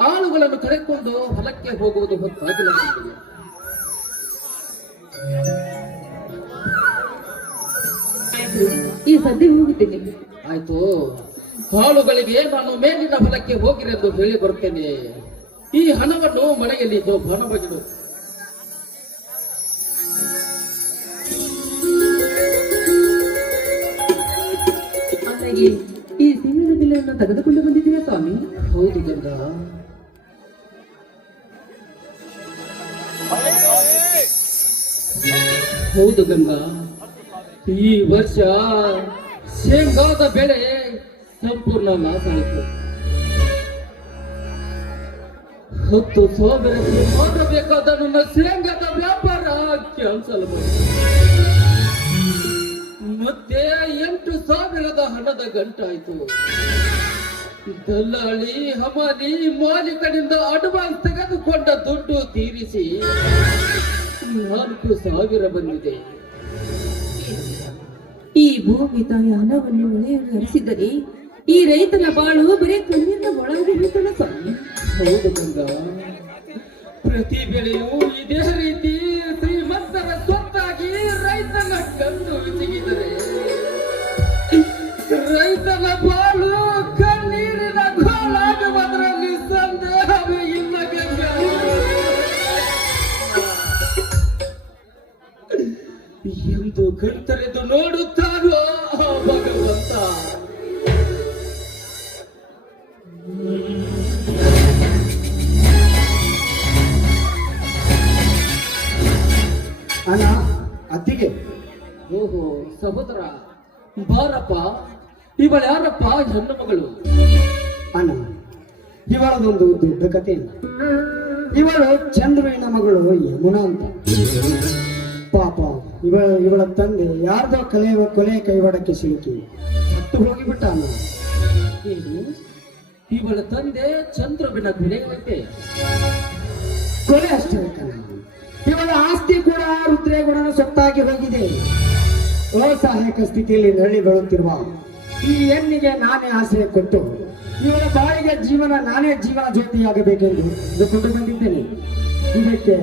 ಆಳುಗಳನ್ನು ಕರೆಕೊಂಡು ಹೊಲಕ್ಕೆ ಹೋಗುವುದು ಹೊತ್ತಾಗಿಲ್ಲ ನನಗೆ. ಈ ಸದ್ಯ ಹೋಗುತ್ತೇನೆ. ಆಯ್ತು, ಆಳುಗಳಿಗೆ ನಾನು ಮೇಲಿನ ಹೊಲಕ್ಕೆ ಹೋಗಿರೆಂದು ಹೇಳಿ ಬರುತ್ತೇನೆ. ಈ ಹಣವನ್ನು ಮನೆಯಲ್ಲಿ ಜೋಪಾನವಾಗಿಡು. ಅಂದಾಗಿ ಈ ಸಿಂಹದ ಬಿಲ್ಲನ್ನು ತೆಗೆದುಕೊಂಡು ಬಂದಿದ್ದೀರಾ ಸ್ವಾಮಿ? ಹೌದು ಗಂಗ, ಹೌದು ಗಂಗ. ಈ ವರ್ಷ ಶೇಂಗಾದ ಬೆಳೆ ಸಂಪೂರ್ಣ ನಾಶ ಆಯಿತು. 10,000 ಮಾಡಬೇಕಾದ ನನ್ನ ಶೇಂಗಾದ ವ್ಯಾಪಾರ ಕ್ಯಾನ್ಸಲ್ ಮಾಡಿ ಮತ್ತೆ 8,000 ಹಣದ ಗಂಟಾಯಿತು. ದಲ್ಲಾಳಿ ಹಮಾಲಿ ಮಾಲೀಕನಿಂದ ಅಡ್ವಾನ್ಸ್ ತೆಗೆದುಕೊಂಡ ದುಡ್ಡು ತೀರಿಸಿ 4,000 ಬಂದಿದೆ. ಈ ಭೂಮಿ ತಾಯಿ ಹಣವನ್ನು ಮನೆಯಲ್ಲಿ ಹರಿಸಿದರೆ ಈ ರೈತನ ಬಾಳು ಬರೀ ಕಣ್ಣಿಂದ ಒಳಗಿರುತ್ತಲ್ಲ ಸ್ವಾಮಿ. ಹೌದು ಗಂಗ, ಪ್ರತಿ ಬೆಳೆಯೂ ಇದೇ ರೀತಿ ಶ್ರೀಮಂತರ ಸ್ವತ್ತಾಗಿ ರೈತನ ಕಣ್ಣು ವಿಚಿಗಿದರೆ ರೈತನ ಬಾಳು ಕಣ್ಣೀರಿನ ಗೋಳಾಗುವುದರಲ್ಲಿ ಸಂದೇಹವೇ ಇಲ್ಲ ಗಂಗ. ಎಂದು ಕಣ್ತರೆದು ನೋಡುತ್ತಾನೋ ಭಗವಂತ. ಅಣ್ಣ, ಅತ್ತಿಗೆ. ಓಹೋ ಸಹೋದರ, ಬಾರಪ್ಪ. ಇವಳ ಯಾರಪ್ಪ? ಹೆಣ್ಣು ಮಗಳು. ಅಣ್ಣ, ಇವಳದೊಂದು ದೊಡ್ಡ ಕಥೆ. ಇವಳು ಚಂದ್ರುವಿನ ಮಗಳು ಯಮುನಾ ಅಂತ. ಪಾಪ, ಇವಳ ತಂದೆ ಯಾರ್ದೋ ಕೊಲೆ ಕೈವಾಡಕ್ಕೆ ಸಿಲುಕಿ ಹತ್ತು ಹೋಗಿಬಿಟ್ಟ ಅಣ್ಣ. ಏನು? ಇವಳ ತಂದೆ ಚಂದ್ರಬಿನ ಕೊಲೆ ಐತೆ? ಕೊಲೆ ಅಷ್ಟೇ ಕಣ, ಇವಳ ಆಸ್ತಿ ಕೂಡ ರುದ್ರೇಗೌಡನ ಸೊತ್ತಾಗಿ ಹೋಗಿದೆ. ಅಸಹಾಯಕ ಸ್ಥಿತಿಯಲ್ಲಿ ನರಳಿ ಬರುತ್ತಿರುವ ಈ ಹೆಣ್ಣಿಗೆ ನಾನೇ ಆಶ್ರಯ ಕೊಟ್ಟು ಇವರ ಬಾಳಿಗೆ ನಾನೇ ಜೀವನ ಜ್ಯೋತಿಯಾಗಬೇಕೆಂದು ಕೊಂಡು ಬಂದಿದ್ದೇನೆ. ಇದಕ್ಕೆ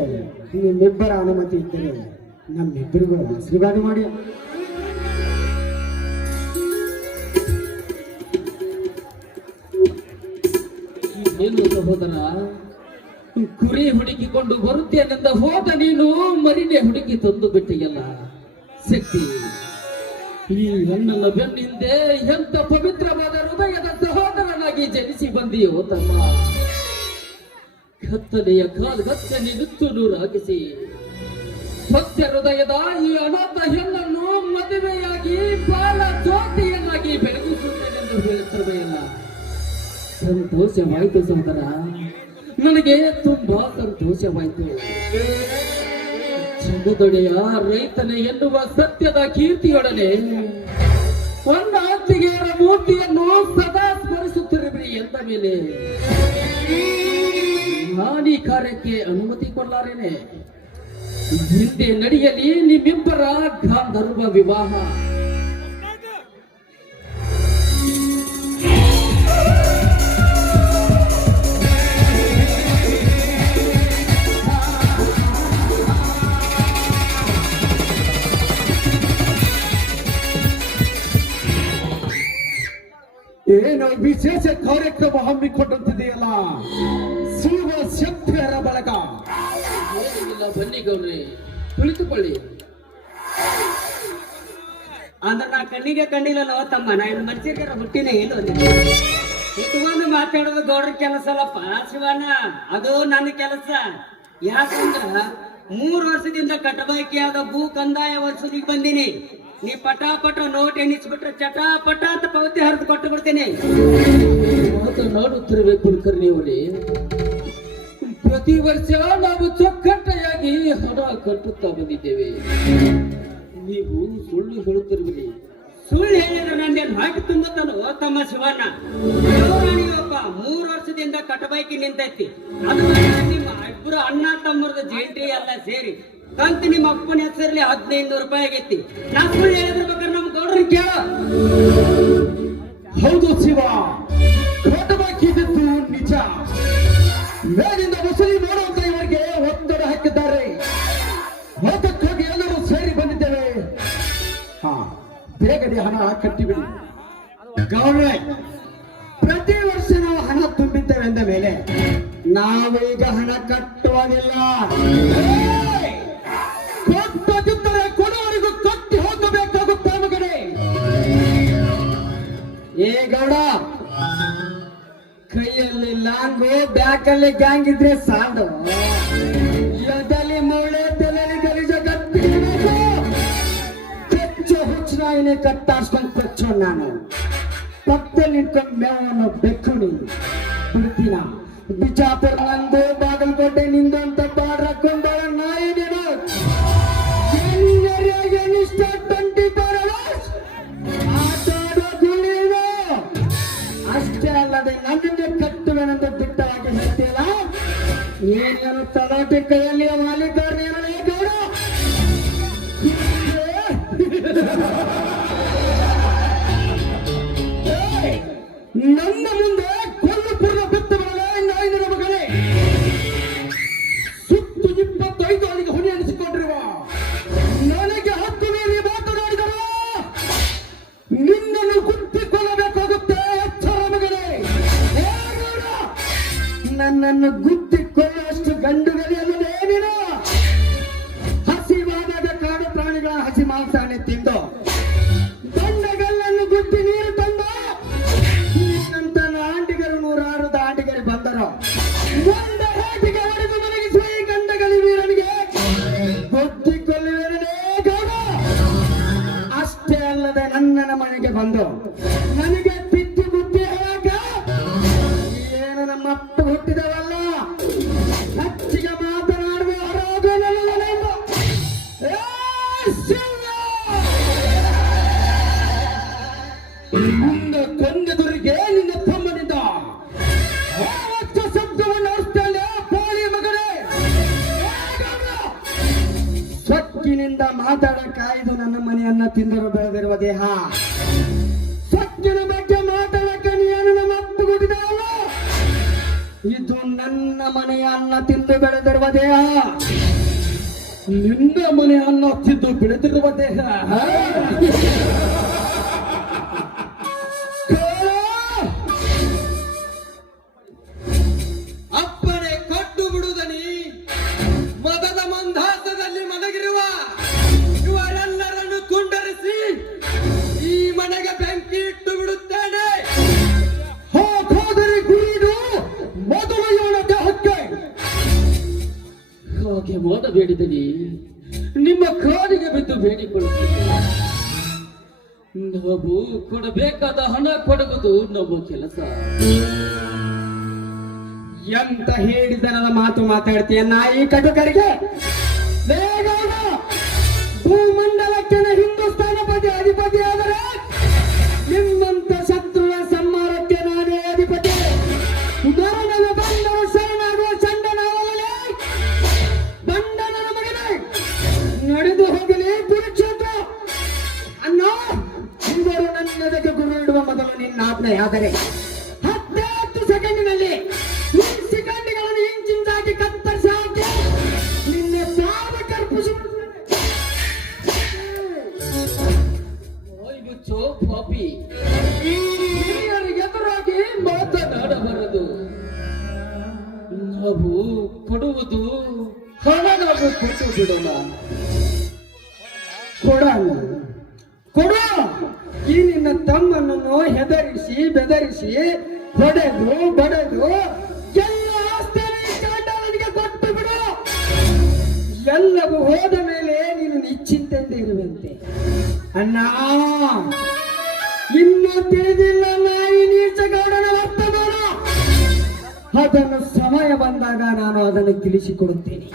ನಿಮ್ಮಿಬ್ಬರ ಅನುಮತಿ ಇದ್ದರೆ ನಮ್ಮಿಬ್ಬರಿಗೂ ಆಶೀರ್ವಾದ ಮಾಡಿ. ಏನು ಸಹೋದರ, ಕುರಿ ಹುಡುಕಿಕೊಂಡು ಬರುತ್ತೇನೆಂದ ಹೋದ ನೀನು ಮರಿನೇ ಹುಡುಕಿ ತಂದು ಬಿಟ್ಟಿಯಲ್ಲ. ಶಕ್ತಿ, ಈ ಹೆಣ್ಣನ ಬೆನ್ನಿಂದೆ ಎಂತ ಪವಿತ್ರವಾದ ಹೃದಯದ ಸಹೋದರನಾಗಿ ಜನಿಸಿ ಬಂದಿಯೋ ತಮ್ಮ. ಕತ್ತಲೆಯ ಕಾಲ್ಗತ್ತೆ ನಿರುತ್ತು ನೂರಾಗಿಸಿ ಸತ್ಯ ಹೃದಯದ ಈ ಅನಾಥ ಹೆಣ್ಣನ್ನು ಮದುವೆಯಾಗಿ ಬಾಲ ಜ್ಯೋತಿಯನ್ನಾಗಿ ಬೆಳಗಿಸುತ್ತೇನೆಂದು ಹೇಳುತ್ತಿರುವೆಯಲ್ಲ. ಸಂತೋಷವಾಯಿತು ಸಹೋದರ, ನನಗೆ ತುಂಬಾ ಸಂತೋಷವಾಯಿತು. ಜಗದೊಡೆಯ ರೈತನೇ ಎನ್ನುವ ಸತ್ಯದ ಕೀರ್ತಿಯೊಡನೆ ಒಂದು ಅತ್ತಿಗೆಯರ ಮೂರ್ತಿಯನ್ನು ಸದಾ ಸ್ಮರಿಸುತ್ತಿರುವಿರಿ ಎಂದ ಮೇಲೆ ನಾನು ಈ ಕಾರ್ಯಕ್ಕೆ ಅನುಮತಿ ಕೊಡಲಾರೇನೆ. ಹಿಂದೆ ನಡೆಯಲಿ ನಿಮ್ಮಿಬ್ಬರ ಗಾಂಧರ್ವ ವಿವಾಹ. ಏನೋ ವಿಶೇಷ ಕಾರ್ಯಕ್ರಮ ಹಮ್ಮಿಕೊಂಡಂತಿದೆಯಲ್ಲ, ಶಿವ ಶಕ್ತಿಯರ ಬಳಗ. ಏನಿಲ್ಲ, ಬನ್ನಿ ಗೌರಿ, ಕುಳಿತುಕೊಳ್ಳಿ. ಅಂದ್ರೆ ನಾ ಕಣ್ಣಿಗೆ ಕಂಡಿಲ್ಲ ತಮ್ಮ, ನಾ ಇನ್ನು ಮನುಷ್ಯರ ಹುಟ್ಟಿನೇ ಇಲ್ಲ. ಇಟ್ಕೊಂಡು ಮಾತಾಡೋದು ಗೌಡ್ರ ಕೆಲಸ ಅಲ್ಲಪ್ಪ ಶಿವಣ್ಣ, ಅದು ನನ್ನ ಕೆಲಸ. ಯಾಕಂದ್ರ 3 ವರ್ಷದಿಂದ ಕಟ್ಟಬಾಕಿಯಾದ ಭೂ ಕಂದಾಯ ವರ್ಷದಿಗೆ ಬಂದೀನಿ. ನೀ ಪಟ ನೋಟ್ ಎಣಿಸ್ಬಿಟ್ರೆ ಚಟಾಪಟ ಅಂತ ಪಾವತಿ ಹರಿದು ಕೊಟ್ಟು ಬಿಡ್ತೇನೆ. ಮಾತನಾಡುತ್ತಿರುವೆ ಕುಲಕರ್ಣಿಯವರೇ. ಪ್ರತಿ ವರ್ಷ ನಾವು ಚೊಕ್ಕಟ್ಟೆಯಾಗಿ ಹಣ ಕಟ್ಟುತ್ತಾ ಬಂದಿದ್ದೇವೆ. ನೀವು ಸುಳ್ಳು ಹೇಳುತ್ತಿರುವಿರಿ. ಸುಳ್ಳು ಹೇಳಿದ್ರೆ ನಂದೇನು ಹಾಕಿ ತುಂಬುತ್ತಲ್ಲೋ ತಮ್ಮ ಶಿವಣ್ಣ. ನೀವಪ್ಪ 3 ವರ್ಷದಿಂದ ಕಟ್ಟಬಾಕಿ ನಿಂತೈತಿ. ಅದು ನಿಮ್ಮ ಇಬ್ಬರು ಅಣ್ಣ ತಮ್ಮರದ ಜೇಂಟಿ ಎಲ್ಲ ಸೇರಿ ಕಂತು ನಿಮ್ಮ ಅಪ್ಪನ ಹೆಸರಲ್ಲಿ 1500 ರೂಪಾಯಿ ಆಗೈತಿ. ನಾ ಸುಳ್ಳು ಹೇಳಿದ್ರ ಬೇಕಾದ್ರೆ ನಮ್ ಗೌಡ್ರಿ ಕೇಳ. ಹೌದು ಶಿವ, ಕಟ್ಟಬಾಕಿ ನಿಜ. ಮೇಲಿಂದ ವಸೂಲಿ ಮಾಡುವಂತ ಇವರಿಗೆ ಒತ್ತಡ ಹಾಕಿದ್ದಾರೆ. ಹೋಗಿ ಎಲ್ಲರೂ ಸೇರಿ ಬಂದಿದ್ದೇವೆ. ಹಾ, ಬೇಗನೆ ಹಣ ಕಟ್ಟಿಬಿಡಿ. ಗೌಡ್ರೆ, ಪ್ರತಿ ವರ್ಷ ನಾವು ಹಣ ತುಂಬಿದ್ದೇವೆ ಎಂದ ಮೇಲೆ ನಾವೀಗ ಹಣ ಕಟ್ಟುವಾಗಿಲ್ಲ. ಕೊಟ್ಟದಿದ್ದರೆ ಕೊಡುವವರಿಗೂ ಕಟ್ಟಿ ಹೋಗಬೇಕಾಗುತ್ತೆ ಮಗನೇ. ಏ ಗೌಡ, ಕೈಯಲ್ಲಿ ಲಾಂಗು ಬ್ಯಾಕಲ್ಲಿ ಗ್ಯಾಂಗ್ ಇದ್ರೆ ಸಾಂಡು, ಎದಲಿ ಮೂಳೆ ತಲೆಯಲ್ಲಿ ಗಲೀಜ ಗಟ್ಟಿ ಹೆಚ್ಚು ಹುಚ್ಚನಾಯಿನೇ ಕಟ್ಟಾಡ್ಸ್ಕೊಂಡು ಕಚ್ಚೋ ನಾನು. ಪಕ್ಕದಲ್ಲಿ ನಿಂತ್ಕೊಂಡು ಮೇವನ್ನು ಬೆಕ್ಕು ನೀನು ಬಿಡ್ತೀನ. ಬಿಜಾಪುರ ನಂದು, ಬಾಗಲಕೋಟೆ ನಿಂದು ಅಂತ ಬಾರ್ಡ್ರ್ ಹಾಕೊಂಡಾಳ ನಾಯಿ ನೀನು. ಏನಿಷ್ಟ 24 hours ಆಟಾಡೋ ಗುಳಿದು. ಅಷ್ಟೇ ಅಲ್ಲದೆ ನನ್ನನ್ನೇ ಕಟ್ಟುವೆನೆಂದು ದಿಟ್ಟವಾಗಿ ಹೇಳ್ತೀಯಲ್ಲ. ಏನೇನು ತಲಾಟೆ ಕೈಯಲ್ಲಿ ಮಾಲೀಕರು ಏನಲ್ಲ ಗೌಡ. ನನ್ನ ಮುಂದೆ ಕೊಲ್ಲುಪುರದ ಬಿತ್ತುಗಳೇ ನಾಯಿನ ಮಗಳೇ. ಸುತ್ತು 25 ಅಲ್ಲಿಗೆ ಹೊಣೆ ಅನಿಸಿಕೊಂಡಿರುವ ನನಗೆ ಹತ್ತು ಮೀರಿ ಮಾತನಾಡಿದರು ನಿನ್ನನ್ನು ಗುತ್ತಿಕೊಳ್ಳಬೇಕಾಗುತ್ತೆ. ಎಚ್ಚರ ಮಗಳೇ. ನನ್ನನ್ನು ಗುತ್ತಿಕೊಳ್ಳುವಷ್ಟು ಗಂಡುಗಲಿಯಲ್ಲದೆ ನೀನು ಹಸಿವಾದಾಗ ಕಾಡು ಪ್ರಾಣಿಗಳ ಹಸಿ ಮಾಂಸಾನೆ ತಿಂದು ಬಂಡಗಲ್ಲನ್ನು ಗುತ್ತಿ ನೀರು ತಂದು ನಿನ್ನಂತ ಆಂಟಿಗರು 106 ದಾಂಡಿಗರು ಬಂದರು. ಒಂದ ಹೇಟಿಗೆ ಹೊಡೆದು ಮಲಗಿಸುವ ಈ ಗಂಡಗಲಿ ವೀರನಿಗೆ ಗುತ್ತಿಕೊಳ್ಳುವನೇ ಗೌಡ. ಅಷ್ಟೇ ಅಲ್ಲದೆ ನನ್ನ ಮನೆಗೆ ಬಂದು ನನಗೆ ತಿತ್ತಿ ಬುದ್ಧಿ ಹೇಳಕ ಏನು ನಮ್ಮ ಅಪ್ಪ ಹುಟ್ಟಿದವಲ್ಲ ಹೆಚ್ಚಿಗೆ ಮಾತನಾಡುವ ಹೊರಗು ನನ್ನ ಮನೆಯಿಂದ. ಮುಂದೆ ಕೊಂದೆದುರಿಗೆ ನಿನ್ನ ತಮ್ಮನಿಂದ ಶಬ್ದವನ್ನು ಅರ್ಥಲ್ಲ ಪೋಳಿ ಮಗನೇ. ಸೊಕ್ಕಿನಿಂದ ಮಾತಾಡಕ್ಕಾಯ್ದು ನನ್ನ ಮನೆಯನ್ನ ತಿಂದರು ಬೆಳೆದಿರುವ ದೇಹ. ಸೊಕ್ಕಿನ ಬಗ್ಗೆ ಮಾತಾಡಕ್ಕ ನೀನು ನಮ್ಮ ಅಪ್ಪ ಕೊಟ್ಟಿದೆಯಲ್ಲ, ಇದು ನನ್ನ ಮನೆಯ ಅನ್ನ ತಿಂದು ಬೆಳೆದಿರುವ ದೇಹ. ನಿನ್ನ ಮನೆ ಅನ್ನ ತಿಂದು ಬೆಳೆದಿರುವ ದೇಹ. ಅಪ್ಪಣೆ ಕೊಟ್ಟು ಬಿಡುವುದನಿ. ಮದದ ಮಂದಾಸದಲ್ಲಿ ಮಲಗಿರುವ ಇವರೆಲ್ಲರನ್ನು ತುಂಡರಿಸಿ ಈ ಮನೆಗೆ ಬೆಂಕಿ ಇಟ್ಟು ಬಿಡುತ್ತೇನೆ. ಹೋದರೆ ಗುರಿದು ಮೊದಲು ಇವನ ದೇಹಕ್ಕೆ. ಹಾಗೆ ಮಾಡಬೇಡಿದನಿ, ನಿಮ್ಮ ಕಾಲಿಗೆ ಬಿದ್ದು ಬೇಡಿಕೊಳ್ಳುತ್ತೇನೆ. ನಾವು ಕೊಡಬೇಕಾದ ಹಣ ಕೊಡುವುದು ನಮ್ಮ ಕೆಲಸ. ಎಂತ ಹೇಳಿದನದ ಮಾತು ಮಾತಾಡ್ತೀಯ ನಾಯಿ ಕಟುಕರಿಗೆ. ಬೇಗೌಡ, ಭೂಮಂಡಲಕ್ಕೆ ಹಿಂದೂಸ್ತಾನ ಪತಿ ಅಧಿಪತಿ ಆದರೆ ನಿಮ್ಮಂತ ಶತ್ರುಗಳ ಸಂಹಾರಕ್ಕೆ ನಾನೇ ಅಧಿಪತಿ. ಮರಣದ ಬಂದರು ಶರಣಾಗುವ ಚಂಡನಾಗಲೇ ಬಂಡನ ಮಗನೇ. ನಡೆದು ಹೋಗಲಿ ಕುರುಕ್ಷೇತ್ರ ಅನ್ನ. ಇವರು ನನ್ನದಕ್ಕೆ ಗುರು ಇಡುವ ಮೊದಲು ನಿನ್ನ ಆಜ್ಞೆ ಆದರೆ 10 ಸೆಕೆಂಡಿನಲ್ಲಿ ಈ ಸೆಕೆಂಡ್ಗಳನ್ನು ಇಂಚಿಂಚಾಗಿ ಕತ್ತರಿಸಿ ಹಾಕಿ ನಿನ್ನೆ ಸಾವ ಕರ್ಪಿಸಿ ಮುಚ್ಚೋ ಪಾಪಿ, ಹಿರಿಯರಿಗೆ ಎದುರಾಗಿ ಮಾತನಾಡಬಾರದು. ನಾವು ಕೊಡುವುದು ಹಣ, ನಾವು ಕೊಟ್ಟು ಬಿಡೋಣ. ಕೊಡ. ಈ ನಿನ್ನ ತಮ್ಮನನ್ನು ಹೆದರಿಸಿ ಬೆದರಿಸಿ ಹೊಡೆದು ಬಡೆದು ಎಲ್ಲ ಆಸ್ತಿಯನ್ನು ಚಾಂಡಾಲನಿಗೆ ಕೊಟ್ಟು ಬಿಡು. ಎಲ್ಲವೂ ಹೋದ ಮೇಲೆ ನೀನು ನಿಶ್ಚಿಂತೆಯಿಂದ ಇರುವಂತೆ. ಅಣ್ಣ, ಇನ್ನೂ ತಿಳಿದಿಲ್ಲ ನಾಯಿ ನೀಚಗೌಡನ ವರ್ತಮಾನ. ಅದನ್ನು ಸಮಯ ಬಂದಾಗ ನಾನು ಅದನ್ನು ತಿಳಿಸಿಕೊಡುತ್ತೇನೆ.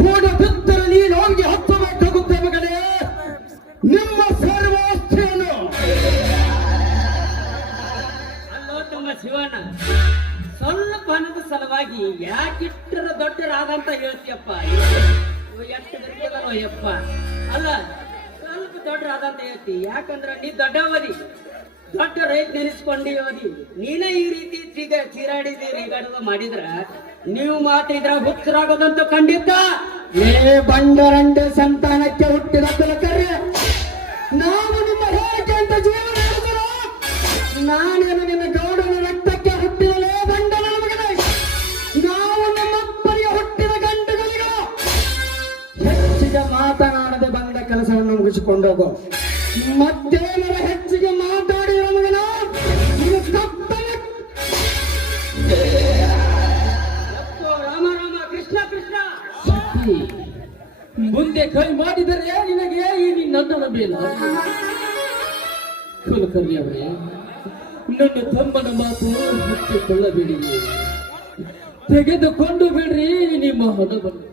ಕೂಡ ಬಿದ್ದರೆ ನೀನು ಅವನಿಗೆ ಹತ್ತಬೇಕಾಗುತ್ತೆ ಮಗನೇ. ನಿಮ್ಮ ಸರ್ವಾಸ್ತಿಯನ್ನು. ಅಲ್ಲೋ ತಮ್ಮ ಶಿವಣ್ಣ, ಸ್ವಲ್ಪ ಹಣದ ಸಲುವಾಗಿ ಯಾಕಿಟ್ಟರ ದೊಡ್ಡರಾದಂತ ಹೇಳ್ತೀಯಪ್ಪ. ಎಷ್ಟು ಗಟ್ಟಿದನೋ ಯಪ್ಪ. ಅಲ್ಲ, ಸ್ವಲ್ಪ ದೊಡ್ಡರಾದಂತ ಹೇಳ್ತಿ. ಯಾಕಂದ್ರ ನೀ ದೊಡ್ಡವದಿ, ದೊಡ್ಡ ರೈತ ನೆನೆಸ್ಕೊಂಡಿ ಹೋದಿ ನೀನೇ ಈ ರೀತಿ ಚೀರಾಡಿದಿ ರೀಗಾಡೋದು ಮಾಡಿದ್ರ ನೀವು ಮಾತಿದ್ರ ಹುಚ್ಚರಾಗೋದಂತೂ ಖಂಡಿತ. ಏ ಬಂಡರಂಡ ಸಂತಾನಕ್ಕೆ ಹುಟ್ಟಿದ ಕುಲಕರ್ಯ, ನಾವು ನಿಮ್ಮ ಹೇಗೆ ಅಂತ ಜೀವನ ನಡೆಸಿದ ನಾನೇನು ನಿನ್ನ ಗೌಡನ ರಕ್ತಕ್ಕೆ ಹುಟ್ಟಿದಲೇ ಬಂಡನ ಮಗನೇ. ನಾವು ನಮ್ಮಪ್ಪನಿಗೆ ಹುಟ್ಟಿದ ಗಂಡುಗಳಿಗೂ ಹೆಚ್ಚಿಗೆ ಮಾತನಾಡದೆ ಬಂದ ಕೆಲಸವನ್ನು ಮುಗಿಸಿಕೊಂಡೋಗು. ಮತ್ತೇನರ ಹೆಚ್ಚಿಗೆ ಮಾತಾಡಿದ ಮಗನ ನೀನು ಕಪ್ಪನ ರಾಮ ರಾಮ ಕೃಷ್ಣ ಕೃಷ್ಣ. ಶಕ್ತಿ, ಮುಂದೆ ಕೈ ಮಾಡಿದರೆ ನಿನಗೆ ಈ ನನ್ನ ಬೇಡ. ಕುಲಕರ್ಣಿಯವರೇ, ನನ್ನ ತಮ್ಮನ ಮಾತು ಹಚ್ಚಿಕೊಳ್ಳಬೇಡಿ, ತೆಗೆದುಕೊಂಡು ಬಿಡ್ರಿ ನಿಮ್ಮ ಹಣವನ್ನು.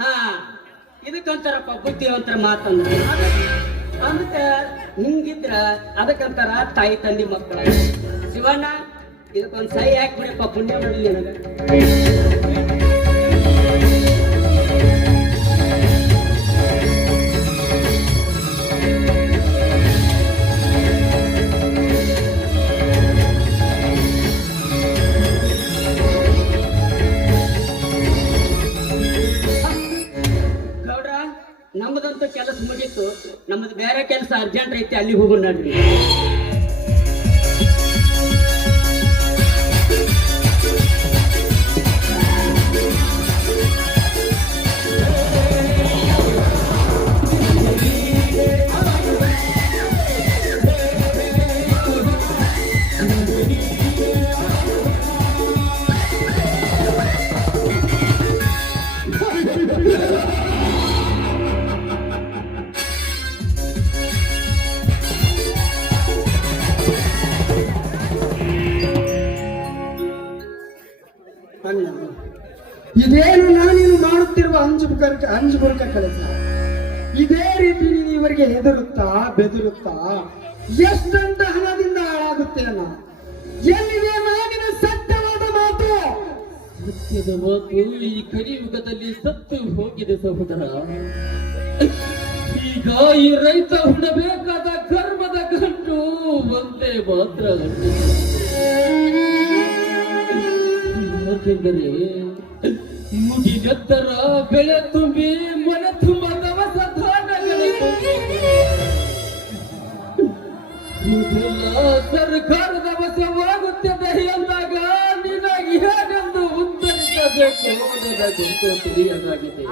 ಹಾ, ಇದಕ್ಕಂತಾರಪ್ಪ ಬುದ್ಧಿವಂತರ ಮಾತಂದ್ರೆ. ಅದಕ್ಕ ಹಿಂಗಿದ್ರ ಅದಕ್ಕಂತಾರ ತಾಯಿ ತಂದಿ ಮಕ್ಕಳ. ಶಿವಣ್ಣ, ಇದಕ್ಕೊಂದ್ ಸೈ ಹಾಕ್ಬಿಡಪ್ಪ, ಪುಣ್ಯ ಮಾಡಲಿ ನನಗ. ಗೌಡ್ರ, ನಮ್ಮದಂತೂ ಕೆಲಸ ಮುಗೀತು, ನಮ್ಮದು ಬೇರೆ ಕೆಲಸ ಅರ್ಜೆಂಟ್ ಐತಿ, ಅಲ್ಲಿ ಹೋಗೋಣ ನಡ್ರಿ. ಅಲ್ಲ, ಇದೇನು ನಾನೇನು ಮಾಡುತ್ತಿರುವ ಅಂಜುಬುರ್ಕ ಕೆಲಸ. ಇದೇ ರೀತಿ ನೀನು ಇವರಿಗೆ ಹೆದರುತ್ತಾ ಬೆದರುತ್ತಾ ಎಷ್ಟಂತ ಹಣದಿಂದ ಹಾಳಾಗುತ್ತೇನ. ಎಲ್ಲಿದೆ ನಾನಿನ ಸತ್ಯವಾದ ಮಾತು? ಸತ್ಯದ ಮಾತು ಈ ಕಲಿಯುಗದಲ್ಲಿ ಸತ್ತು ಹೋಗಿದೆ ಸಹೋದರ. ಈಗ ಈ ರೈತ ಹುಡಬೇಕಾದ ಕರ್ಮದ ಗಂಟು ಒಂದೇ ಮಾತ್ರ. ಯಾಕೆಂದರೆ ಮುಗಿನೆತ್ತರ ಬೆಳೆ ತುಂಬಿ ಮನೆ ತುಂಬ ದವಸ ಧಾನ್ಯಗಳೇ ಇದೆಲ್ಲ ಸರ್ಕಾರದ ವಶವಾಗುತ್ತದೆ ಎಂದಾಗ ನಿನಗೆ ಹೇಗೆಂದು ಉತ್ತರಿಸಬೇಕು ನನಗಂತೂ ತಿಳಿಯಲಾಗಿದೆ.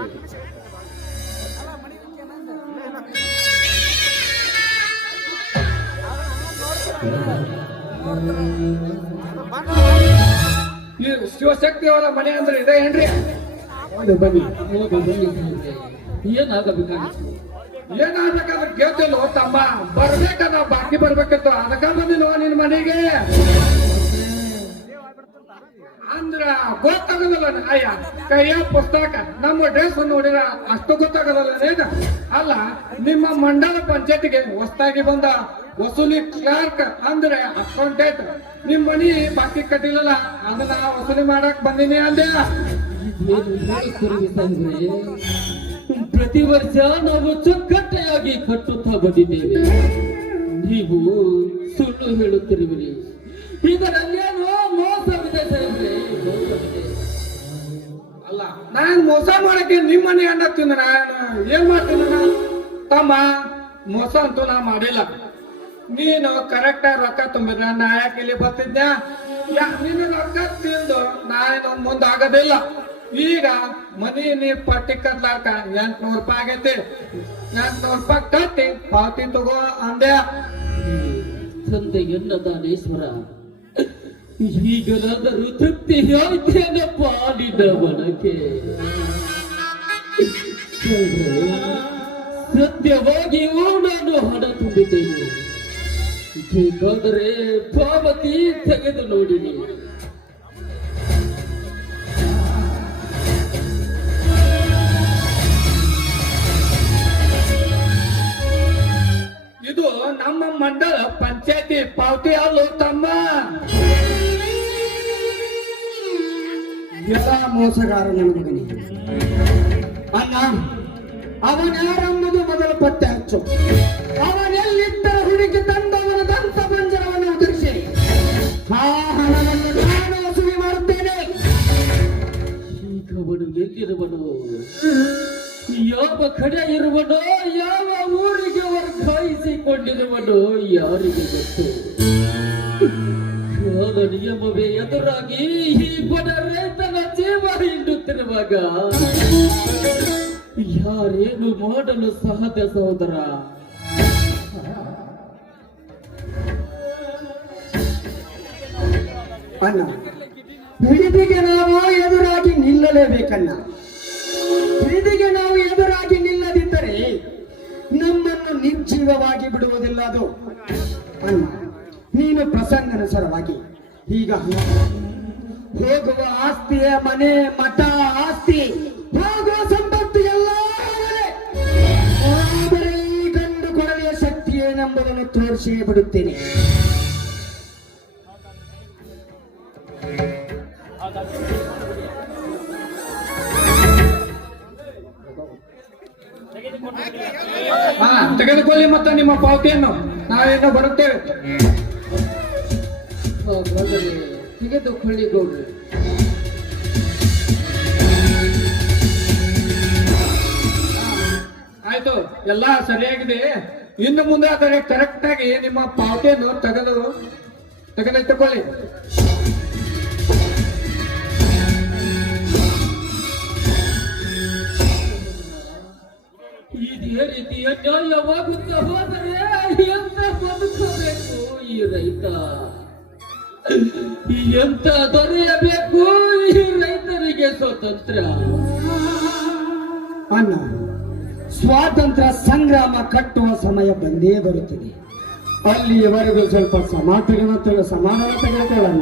ಶಿವಶಕ್ತಿ ಅವರ ಮನೆ ಅಂದ್ರೆ ಇದೆ ಏನ್ರಿ? ಹೌದು, ಬನ್ನಿ ಬನ್ನಿ. ಏನಾಗಬೇಕಾಗಿತ್ತು? ಏನಾಗ್ಬೇಕಾದ್ರೆ ಕೇಳ್ತಿಲ್ಲ ತಮ್ಮ, ಬರ್ಬೇಕನ್ನ ಬಾಕಿ ಬರ್ಬೇಕಿತ್ತು, ಅದಕ್ಕ ಬಂದಿಲ್ವ ನಿನ್ ಮನೆಗೆ ಅಂದ್ರ ಗೊತ್ತಾಗದಲ್ಲ. ಅಯ್ಯ ಕೈಯ ಪುಸ್ತಕ ನಮ್ಮ ಡ್ರೆಸ್ ನೋಡಿರ ಅಷ್ಟು ಗೊತ್ತಾಗದಲ್ಲ ಏನ? ಅಲ್ಲ, ನಿಮ್ಮ ಮಂಡಲ ಪಂಚಾಯತಿಗೆ ಹೊಸದಾಗಿ ಬಂದ ವಸೂಲಿ ಕ್ಲಾರ್ಕ್ ಅಂದ್ರೆ ಅಕೌಂಟೆಂಟ್ ನಿಮ್ ಮನಿ ಬಾಕಿ ಕಟ್ಟಿಲ್ಲಲ್ಲ, ಅದನ್ನ ವಸೂಲಿ ಮಾಡಕ್ ಬಂದಿನಿ ಅಂದೆ. ಪ್ರತಿ ವರ್ಷ ನಾವು ಚುಕ್ಕಟ್ಟೆಯಾಗಿ ಕಟ್ಟುತ್ತಾ ಬಂದಿದ್ದೇವೆ, ನೀವು ಸುಳ್ಳು ಹೇಳುತ್ತಿರುವಿರಿ. ಇದರಲ್ಲೇನೋ ಮೋಸವಿದೆ ಸಾಹೇಬ್ರೆ, ಮೋಸವಿದೆ. ಅಲ್ಲ, ನಾನ್ ಮೋಸ ಮಾಡಕ್ಕೆ ನಿಮ್ ಮನೆ ಅನ್ನ ತಿಂದ ನಾನು ಏನ್ ಮಾಡ್ತೀನಿ? ತಮ್ಮ, ಮೋಸ ಅಂತೂ ನಾ ಮಾಡಿಲ್ಲ. ನೀನು ಕರೆಕ್ಟ್ ಆಗಿ ರೊಕ್ಕ ತುಂಬಿದ್ರ ನಾ ಯಾಕೆ ಇಲ್ಲಿ ಬರ್ತಿದ್ದೆ? ನೀನು ರೊಕ್ಕ ತಿಂದು ನಾನು ಮುಂದಾಗೋದಿಲ್ಲ. ಈಗ ಮನಿ ನೀರ್ ಪಟ್ಟಿ ಕಟ್ಲಾರ್ಕ 800 ರೂಪಾಯಿ ಆಗೈತಿ. 800 ರೂಪಾಯಿ ಕಟ್ಟಿ ಪಾವತಿ ತಗೋ ಅಂದೆ. ತಂದೆ ಎನ್ನದಾನೇಶ್ವರ, ಈಗಲಾದರೂ ತೃಪ್ತಿ ಆಯ್ತೇನಪ್ಪ ನಿನ್ನ ಮನಕ್ಕೆ. ಸತ್ಯವಾಗಿಯೂ ನಾನು ಹಣ ತುಂಬಿದ್ದೇನೆ, ಬೇಕಾದರೆ ಪಾವತಿ ತೆಗೆದು ನೋಡಿನಿ. ಇದು ನಮ್ಮ ಮಂಡಲ ಪಂಚಾಯತಿ ಪಾವತಿ ಅಲ್ಲ ತಮ್ಮ. ಎಲ್ಲ ಮೋಸಗಾರ ನನ್ನ ಮಗನಿಗೆ. ಅಲ್ಲ, ಅಣ್ಣ, ಅವನ್ಯಾರೆಂಬುದು ಮೊದಲು ಪತ್ತೆ ಹಚ್ಚು. ಅವನೆಲ್ಲಿದ್ದರೆ ಹುಡುಕಿ ತಂದವನ ದಂತ ಪಂಜರವನ್ನು ಉದುರಿಸಿ ಆ ಹಣವನ್ನು ನಾನು ವಸೂಲಿ ಮಾಡುತ್ತೇನೆ. ಈಗ ಅವನು ಎಲ್ಲಿರುವನು, ಯಾವ ಕಡೆ ಇರುವನೋ, ಯಾವ ಊರಿಗೆ ವರ್ಗಾಯಿಸಿಕೊಂಡಿರುವನು ಯಾರಿಗೆ ಗೊತ್ತು. ಕಾಲ ನಿಯಮವೇ ಎದುರಾಗಿ ಈ ಬಡ ರೈತನ ಜೀವ ಹಿಂಡುತ್ತಿರುವಾಗ ಯಾರೇನು ಮಾಡಲು ಸಾಧ್ಯ ಸಹೋದರ? ಅಣ್ಣ, ಹಿಡಿದಿಗೆ ನಾವು ಎದುರಾಗಿ ನಿಲ್ಲಲೇಬೇಕಣ್ಣ. ಹಿಡಿದಿಗೆ ನಾವು ಎದುರಾಗಿ ನಿಲ್ಲದಿದ್ದರೆ ನಮ್ಮನ್ನು ನಿರ್ಜೀವವಾಗಿ ಬಿಡುವುದಿಲ್ಲ ಅದು. ಅಣ್ಣ, ನೀನು ಪ್ರಸಂಗಾನುಸಾರವಾಗಿ ಈಗ ಹೋಗುವ ಆಸ್ತಿಯ ಮನೆ ಮಠ ಆಸ್ತಿ ಹೋಗುವ ಸಂಪತ್ತು ಎಲ್ಲ ಆದರೆ ಈ ಗಂಡು ಕೊಡಲಿಯ ಶಕ್ತಿ ಏನೆಂಬುದನ್ನು ತೋರಿಸಿಯೇ ಬಿಡುತ್ತೇನೆ. ತೆಗೆದುಕೊಳ್ಳಿ ಮತ್ತೆ ನಿಮ್ಮ ಪಾವತಿಯನ್ನು, ನಾವೇನೋ ಬರುತ್ತೇವೆ. ತೆಗೆದುಕೊಳ್ಳಿ ಗೌಡ್ರಿ. ಆಯ್ತು, ಎಲ್ಲ ಸರಿಯಾಗಿದೆ. ಇನ್ನು ಮುಂದೆ ಆದರೆ ಕರೆಕ್ಟ್ ಆಗಿ ನಿಮ್ಮ ಪಾವತಿಯನ್ನು ತೆಗೆದಿಟ್ಟುಕೊಳ್ಳಿ. ಇದೇ ರೀತಿ ಅನ್ಯಾಯವಾಗುತ್ತಾ ಹೋದರೆ ಎಂತ ಬದುಕಬೇಕು ಈ ರೈತ? ಎಂತ ದೊರೆಯಬೇಕು ಈ ರೈತರಿಗೆ ಸ್ವಾತಂತ್ರ್ಯ? ಅಣ್ಣ, ಸ್ವಾತಂತ್ರ್ಯ ಸಂಗ್ರಾಮ ಕಟ್ಟುವ ಸಮಯ ಬಂದೇ ಬರುತ್ತದೆ. ಅಲ್ಲಿಯವರೆಗೂ ಸ್ವಲ್ಪ ಸಮಾಧಾನ ತೆಗೆದುಕೊಳ್ಳೋಣ.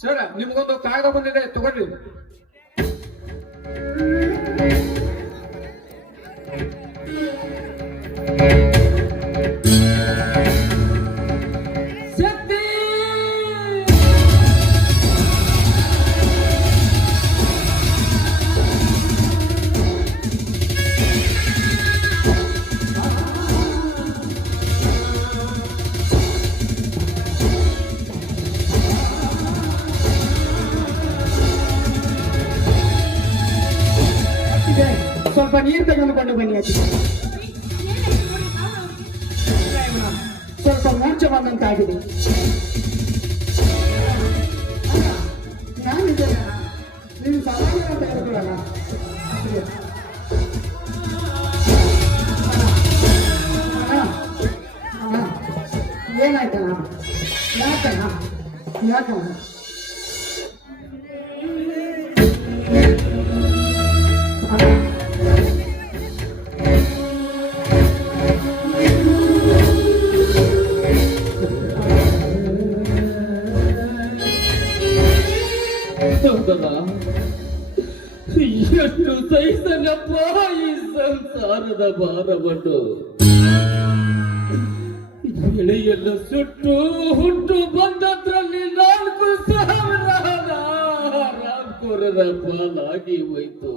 ಸರ್, ನಿಮ್ಗೊಂದು ಕಾಗದ ಬಂದಿದೆ, ತಗೊಳ್ಳಿ. ಶಕ್ತಿ ಸ್ವಲ್ಪ ನೀರು ತೆಗೆದುಕೊಂಡು ಬನ್ನಿ. ಅಜ್ಜಿ, ಸ್ವಲ್ಪ ಮೂರ್ಛೆ ಬಂದಂತಾಗಿದೆ. ನಾನಿದ್ದೇನೆ, ನೀವು ಸಮಾಧಾನ ತೆಗೆದುಕೊಳ್ಳೋಣ. ಏನಾಯ್ತಣ್ಣ? ಯಾಕಣ್ಣ? ಎಷ್ಟು ಸಹಿಸನಪ್ಪ ಈ ಸಂಸಾರದ ಭಾರವನ್ನು. ಬೆಳೆಯಲ್ಲ ಸುಟ್ಟು ಹುಟ್ಟು ಬಂದದ್ರಲ್ಲಿ 4,000 ರಾಮ್ಕೋರರ ಪಾಲಾಗಿ ಹೋಯ್ತು.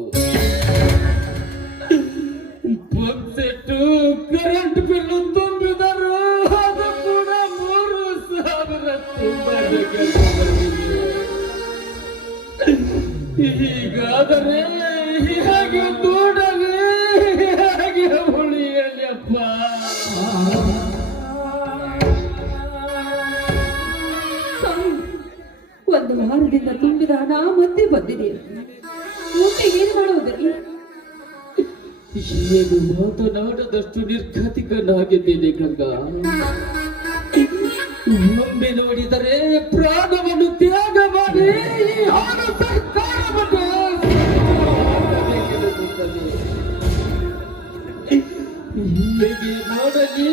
ಪಂಪ್ಸೆಟ್ಟು ಕರೆಂಟ್ ಬಿಲ್ ತುಂಬಿದರು, ಅದು ಕೂಡ 3,000 ತುಂಬಬೇಕು. ಹೀಗಾದರೆ ಹೇಗೆ ದೂಡಲಿ, ಹೇಗೆ ಉಳಿಯಲಿಯಪ್ಪ? ಒಂದು ವಾರದಿಂದ ತುಂಬಿದ ಹಣ ಮತ್ತೆ ಬಂದಿದೆ. ಒಮ್ಮೆ ಏನ್ ಮಾಡುವ ಏನು ಮಾತನಾಡದಷ್ಟು ನಿರ್ಗತಿಕನಾಗಿದ್ದೇನೆ ಗಂಗಾ. ಒಮ್ಮೆ ನೋಡಿದರೆ ಪ್ರಾಣವನ್ನು ತ್ಯಾಗ ಮಾಡಿ ಈ ಹಾಡು ಸರ್ಕಾರವನ್ನು ಹೇಗೆ ಮಾಡಲಿ,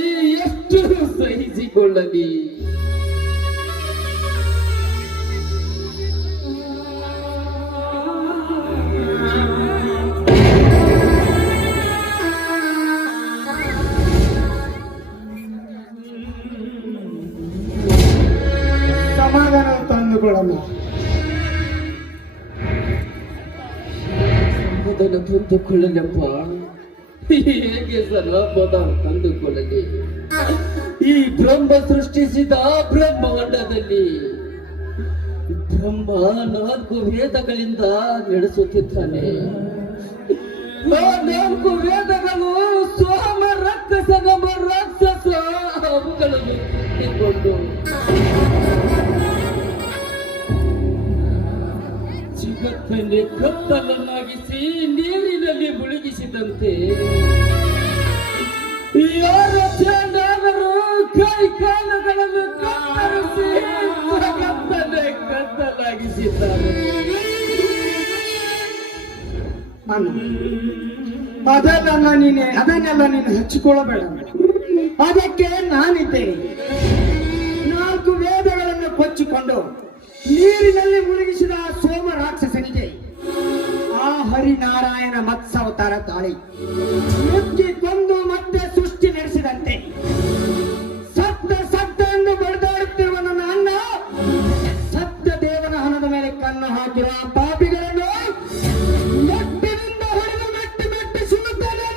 ಎಷ್ಟು ಸಹಿಸಿಕೊಳ್ಳಲಿ? ಸಮಾಧಾನ ತಂದುಕೊಳ್ಳಲ್ಲ. ಅದನ್ನು ತಂದುಕೊಳ್ಳಲಪ್ಪ, ಹೇಗೆ ಸಮಾಧಾನ ತಂದುಕೊಳ್ಳಲಿ? ಈ ಬ್ರಹ್ಮ ಸೃಷ್ಟಿಸಿದ ಬ್ರಹ್ಮಾಂಡದಲ್ಲಿ ಬ್ರಹ್ಮ 4 ವೇದಗಳಿಂದ ನಡೆಸುತ್ತಿದ್ದಾನೆ. ಆ 4 ವೇದಗಳು ಸೋಮ ರಾಕ್ಷಸ ನಮ್ಮ ರಾಕ್ಷಸ ಅವುಗಳನ್ನು ಕಿತ್ತಿಕೊಂಡು ಜಗತ್ತನ್ನೇ ಕತ್ತಲನ್ನಾಗಿಸಿ ನೀರಿನಲ್ಲಿ ಮುಳುಗಿಸಿದಂತೆ ಯಾರ ಚಂಡಾಲರು ಕೈ ಕಾಲುಗಳನ್ನು ಕತ್ತರಿಸಿ ಜಗತ್ತನ್ನೇ ಕತ್ತಲಾಗಿಸಿದ್ದಾರೆ. ಅದನ್ನೆಲ್ಲ ನೀನು ಹಚ್ಚಿಕೊಳ್ಳಬೇಡ. ಅದಕ್ಕೆ ನಾನಿದ್ದೇನೆ. 4 ವೇದಗಳನ್ನು ಕೊಚ್ಚಿಕೊಂಡು ನೀರಿನಲ್ಲಿ ಮುಳುಗಿಸಿದ ಸೋಮ ರಾಕ್ಷಸನಿಗೆ ಆ ಹರಿನಾರಾಯಣ ಮತ್ಸ್ಯಾವತಾರ ತಾಳಿ ನುಗ್ಗಿ ಕೊಂದು ಮತ್ತೆ ಸೃಷ್ಟಿ ನಡೆಸಿದಂತೆ ಸತ್ತ ಎಂದು ಬಡಿದಾಡುತ್ತಿರುವ ನನ್ನ ಅಣ್ಣ ಸತ್ಯ ದೇವನ ಹಣದ ಮೇಲೆ ಕಣ್ಣು ಹಾಕಿರುವ ಪಾಪಿಗಳನ್ನು ಮೆಟ್ಟಿನಿಂದ ಹೊಡೆದು ಮೆಟ್ಟಿ ಸುಡುತ್ತೇನೆ.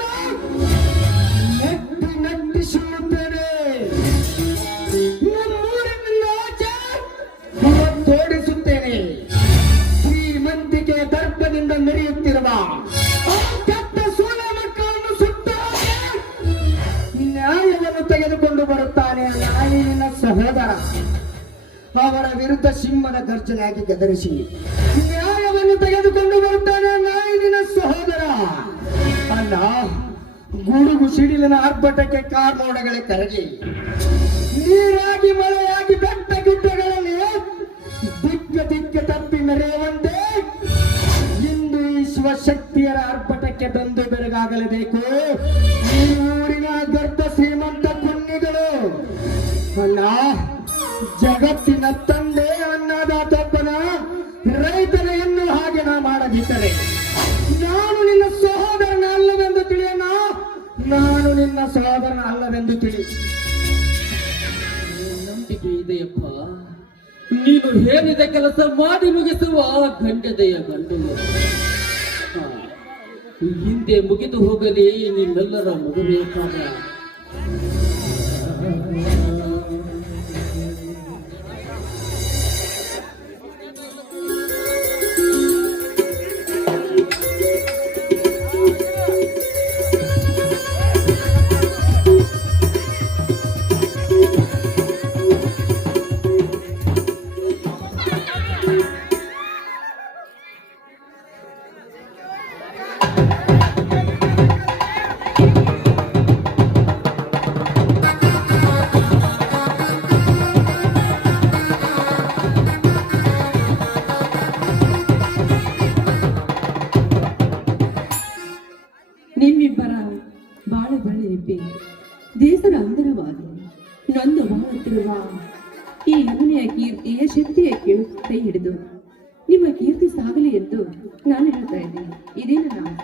ಮೆಟ್ಟಿ ಸುಡುತ್ತೇನೆ. ನಮ್ಮೂರಿನಿಂದ ಆಚೆ ತೋಡಿಸುತ್ತೇನೆ. ಶ್ರೀಮಂತಿಕೆ ದರ್ಪದಿಂದ ಮೆರೆಯುತ್ತಿರುವ ಆ ಕೆಟ್ಟ ಸೂಳೆ ಮಕ್ಕಳನ್ನು ಸುತ್ತ ನ್ಯಾಯವನ್ನು ತೆಗೆದುಕೊಂಡು ಬರುತ್ತಾನೆ ನಾಯಿನ ಸಹೋದರ. ಅವರ ವಿರುದ್ಧ ಸಿಂಹದ ಗರ್ಜನೆಯಾಗಿ ಗದರಿಸಿ ನ್ಯಾಯವನ್ನು ತೆಗೆದುಕೊಂಡು ಬರುತ್ತಾನೆ ನಾಯಿನ ಸಹೋದರ. ಅಲ್ಲ, ಗುಡುಗು ಸಿಡಿಲಿನ ಆರ್ಭಟಕ್ಕೆ ಕಾರ್ಮೋಡಗಳೇ ಕರಗಿ ನೀರಾಗಿ ಮಳೆಯಾಗಿ ಬೆಟ್ಟ ಗುಡ್ಡಗಳಲ್ಲಿ ದಿಕ್ಕ ತಪ್ಪಿ ಮೆರೆಯುವಂತೆ ಇಂದು ಈ ಶಿವಶಕ್ತಿಯರ ಆರ್ಭಟಕ್ಕೆ ಬಂದು ಬೆರಗಾಗಲೇಬೇಕು ಈ ಊರಿನ ಗರ್ಭ ಶ್ರೀಮಂತ ಕುನ್ನಿಗಳು. ಅಲ್ಲ, ಜಗತ್ತಿನ ತಂದೆ ಅನ್ನದಾತೊಬ್ಬನ ರೈತರ ಹೆಣ್ಣು ಹಾಗೆ ನಾ ಮಾಡದಿದ್ದರೆ ನಾನು ನಿನ್ನ ಸಹೋದರನ ಅಲ್ಲವೆಂದು ತಿಳಿಯೋಣ. ನಾನು ನಿನ್ನ ಸಹೋದರನ ಅಲ್ಲವೆಂದು ತಿಳಿ. ನಂಬಿಕೆ ಇದೆಯಪ್ಪ, ನೀನು ಹೇಳಿದ ಕೆಲಸ ಮಾಡಿ ಮುಗಿಸುವ ಗಂಡದೆಯ ಗಂಡು. ಹಿಂದೆ ಮುಗಿದು ಹೋಗಲಿ ನಿಮ್ಮೆಲ್ಲರ ಮದುವೆ ಕಾರ್ಯ. ನಿಮ್ಮಿಬ್ಬರ ಬಾಳ ಬಳೆಯಿಬ್ಬೆ ದೇಶದ ಅಂದರವಾಗಿ ನೊಂದು ಬಾಳುತ್ತಿರುವ ಈ ಯಮುನೆಯ ಕೀರ್ತಿಯ ಶಕ್ತಿಯ ಕೈ ಹಿಡಿದು ನಿಮ್ಮ ಕೀರ್ತಿ ಸಾಗಲಿ ಎಂದು ನಾನು ಹೇಳ್ತಾ ಇದ್ದೀನಿ. ಇದೇನ ನಾವು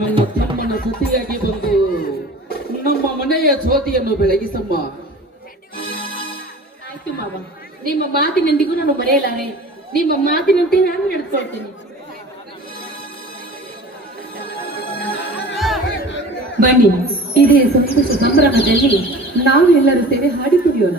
ನನ್ನ ತಮ್ಮನ ಸತಿಯಾಗಿ ಬಂದು ನಮ್ಮ ಮನೆಯ ಜ್ಯೋತಿಯನ್ನು ಬೆಳಗಿಸಮ್ಮ. ಆಯ್ತು ಮಾವ, ನಿಮ್ಮ ಮಾತಿನೊಂದಿಗೂ ನಾನು ಮರೆಯಲಾರೆ. ನಿಮ್ಮ ಮಾತಿನಂತೆ ನಾನು ನಡೆದುಕೊಳ್ತೀನಿ. ಬನ್ನಿ, ಇದೇ ಸಂತೋಷ ಸಂಭ್ರಮದಲ್ಲಿ ನಾವು ಎಲ್ಲರೂ ಸೇರಿ ಹಾಡಿ ಕುಡಿಯೋಣ.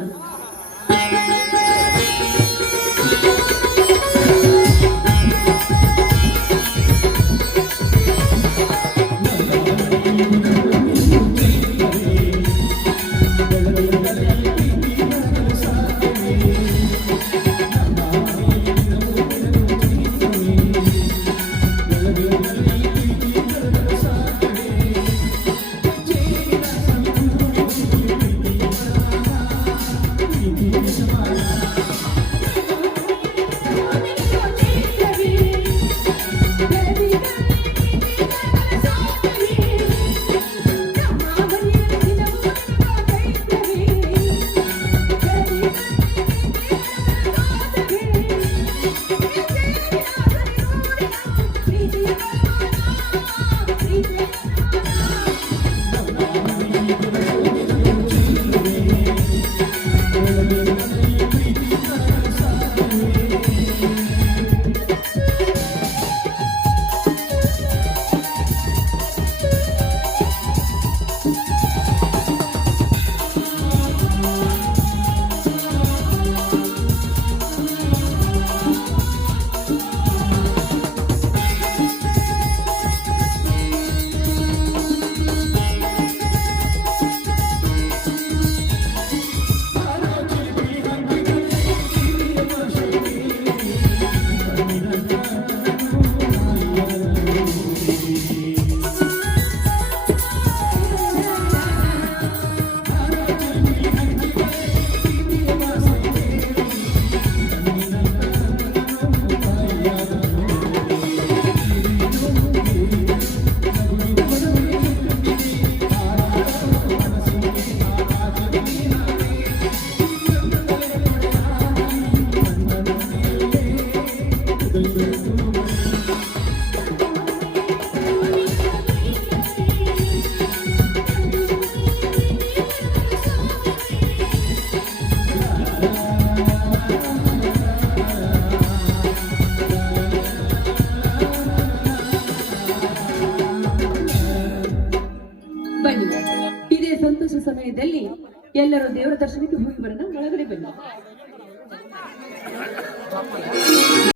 ಬನ್ನಿ, ಇದೇ ಸಂತೋಷ ಸಮಯದಲ್ಲಿ ಎಲ್ಲರೂ ದೇವರ ದರ್ಶನಕ್ಕೆ ಹೋಗಿ ಬರೋಣ. ಒಳಗಡೆ ಬನ್ನಿ.